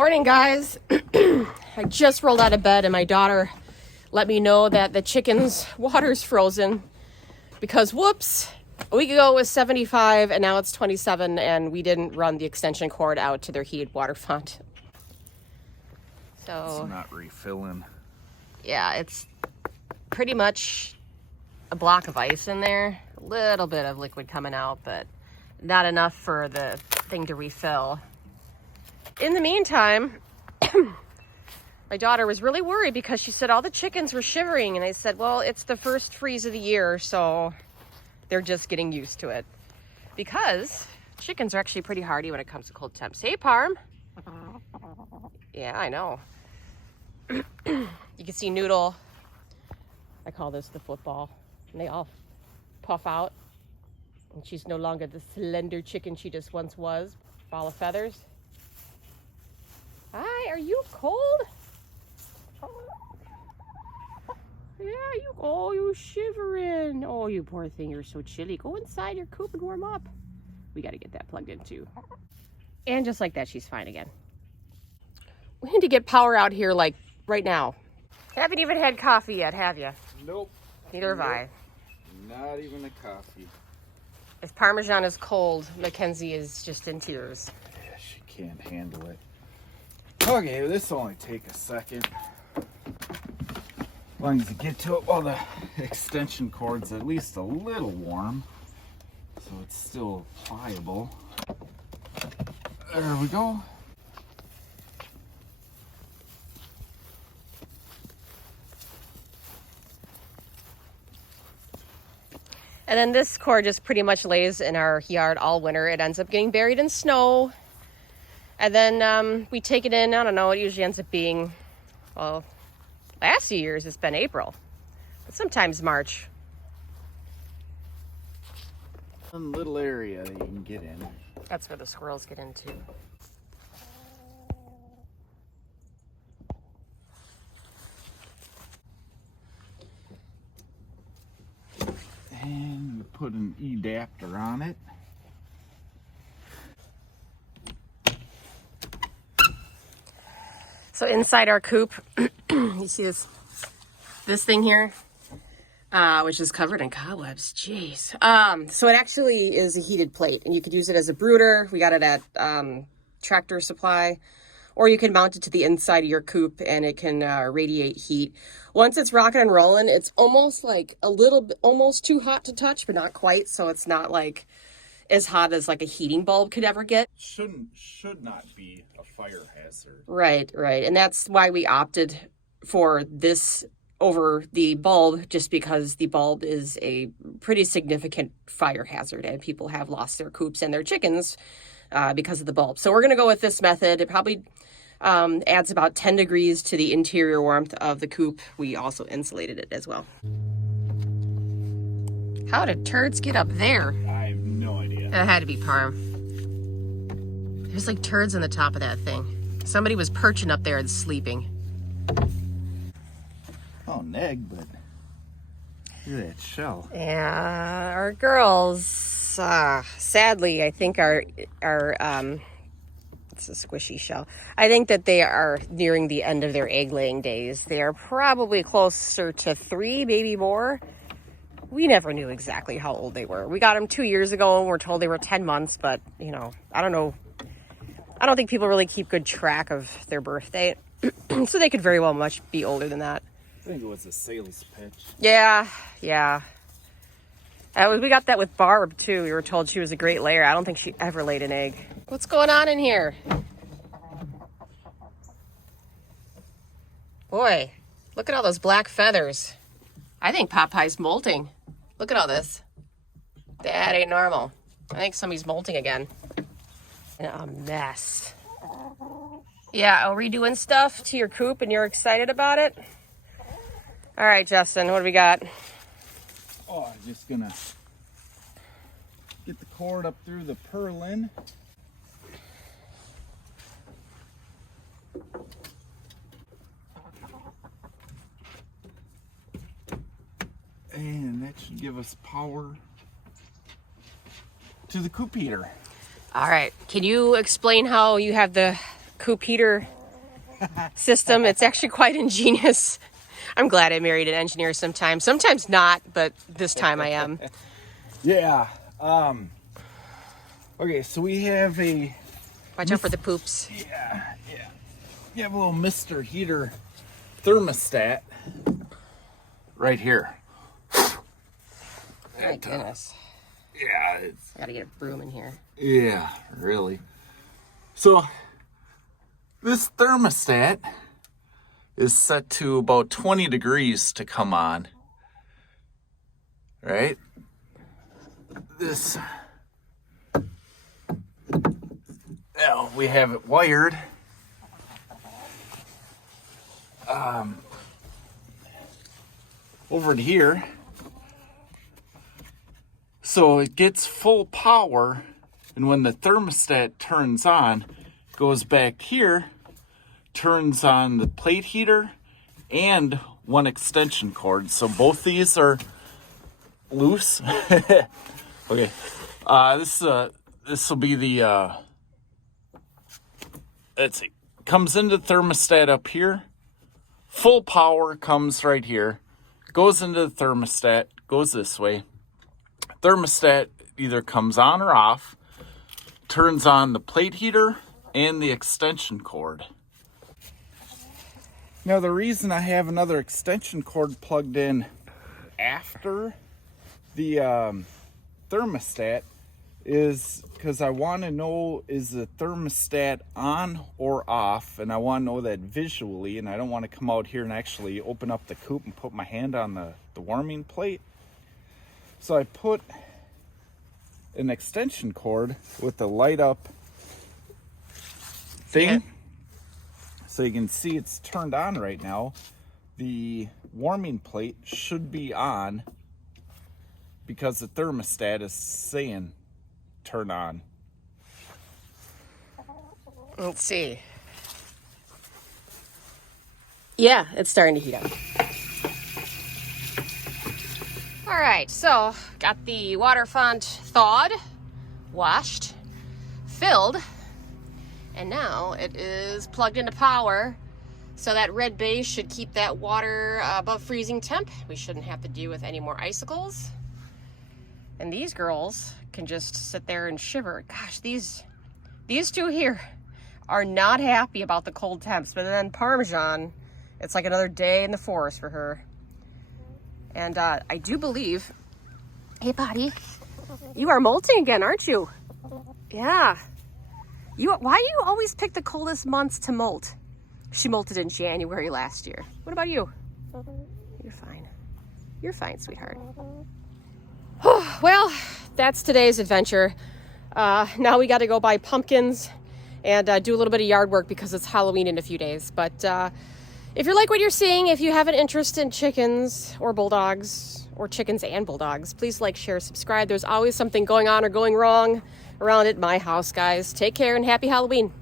Morning, guys. I just rolled out of bed and my daughter let me know that the chicken's water's frozen because whoops, a week ago it was 75 and now it's 27 and we didn't run the extension cord out to their heated water font. So it's not refilling. Yeah, it's pretty much a block of ice in there. A little bit of liquid coming out, but not enough for the thing to refill. In the meantime, my daughter was really worried because she said all the chickens were shivering, and I said, well, it's the first freeze of the year, so they're just getting used to it. Because chickens are actually pretty hardy when it comes to cold temps. Hey, Parm. Yeah, I know. You can see Noodle. I call this the football. And they all puff out. And she's no longer the slender chicken she just once was. Ball of feathers. Hi, are you cold? Yeah, you shivering. Oh, you poor thing, you're so chilly. Go inside your coop and warm up. We got to get that plugged in too. And just like that, she's fine again. We need to get power out here like right now. Haven't even had coffee yet, have you? Nope. Neither have I. Not even a coffee. If Parmesan is cold, Mackenzie is just in tears. Yeah, she can't handle it. Okay, this will only take a second. As long as you get to it while the extension cord's at least a little warm, so it's still pliable. There we go. And then this cord just pretty much lays in our yard all winter. It ends up getting buried in snow. And then we take it in, I don't know, it usually ends up being, well, last few years it's been April, but sometimes March. One little area that you can get in. That's where the squirrels get into. And we put an adapter on it. So inside our coop, you see this thing here, which is covered in cobwebs. Jeez. So it actually is a heated plate, and you could use it as a brooder. We got it at Tractor Supply, or you can mount it to the inside of your coop, and it can radiate heat. Once it's rocking and rolling, it's almost like a little bit, almost too hot to touch, but not quite. So it's not like as hot as like a heating bulb could ever get. Should not be a fire hazard. Right. And that's why we opted for this over the bulb, just because the bulb is a pretty significant fire hazard and people have lost their coops and their chickens because of the bulb. So we're going to go with this method. It probably adds about 10 degrees to the interior warmth of the coop. We also insulated it as well. How did turds get up there? I have no idea. It had to be Parm. There's like turds on the top of that thing. Somebody was perching up there and sleeping. Oh, neg, but look at that shell. Yeah, our girls, sadly, I think are it's a squishy shell. I think that they are nearing the end of their egg laying days. They are probably closer to 3, maybe more. We never knew exactly how old they were. We got them 2 years ago and we're told they were 10 months, but you know, I don't know. I don't think people really keep good track of their birth date. So they could very well much be older than that. I think it was a sales pitch. Yeah. We got that with Barb too. We were told she was a great layer. I don't think she ever laid an egg. What's going on in here? Boy, look at all those black feathers. I think Popeye's molting. Look at all this. That ain't normal. I think somebody's molting again. A mess. Yeah, redoing stuff to your coop and you're excited about it? All right, Justin, what do we got? Oh, I'm just gonna get the cord up through the purlin. And that should give us power to the coop heater. All right. Can you explain how you have the Coop heater system. It's actually quite ingenious. I'm glad I married an engineer sometimes. Sometimes not, but this time I am. Yeah. Okay, so we have a... Watch out for the poops. Yeah. You have a little Mr. Heater thermostat right here. My goodness. Yeah, it's... Gotta get a broom in here. Yeah, really. So, this thermostat is set to about 20 degrees to come on. Right? This... Now, we have it wired. Over to here. So it gets full power, and when the thermostat turns on, goes back here, turns on the plate heater and one extension cord. So both these are loose. Okay. This will be the let's see. Comes into the thermostat up here. Full power comes right here. Goes into the thermostat, goes this way. Thermostat either comes on or off. Turns on the plate heater and the extension cord. Now the reason I have another extension cord plugged in after the thermostat is because I want to know, is the thermostat on or off, and I want to know that visually, and I don't want to come out here and actually open up the coop and put my hand on the warming plate. So I put an extension cord with the light up thing. Yeah. So you can see it's turned on right now. The warming plate should be on because the thermostat is saying turn on. Let's see. Yeah, it's starting to heat up. All right, so got the water font thawed, washed, filled, and now it is plugged into power. So that red base should keep that water above freezing temp. We shouldn't have to deal with any more icicles. And these girls can just sit there and shiver. Gosh, these two here are not happy about the cold temps. But then Parmesan, it's like another day in the forest for her. And I do believe, hey buddy, you are molting again, aren't you? Yeah. Why do you always pick the coldest months to molt? She molted in January last year. What about you? You're fine. You're fine, sweetheart. Well, that's today's adventure. Now we got to go buy pumpkins and do a little bit of yard work because it's Halloween in a few days. But if you like what you're seeing, if you have an interest in chickens or bulldogs or chickens and bulldogs, please like, share, subscribe. There's always something going on or going wrong around at my house, guys. Take care and happy Halloween.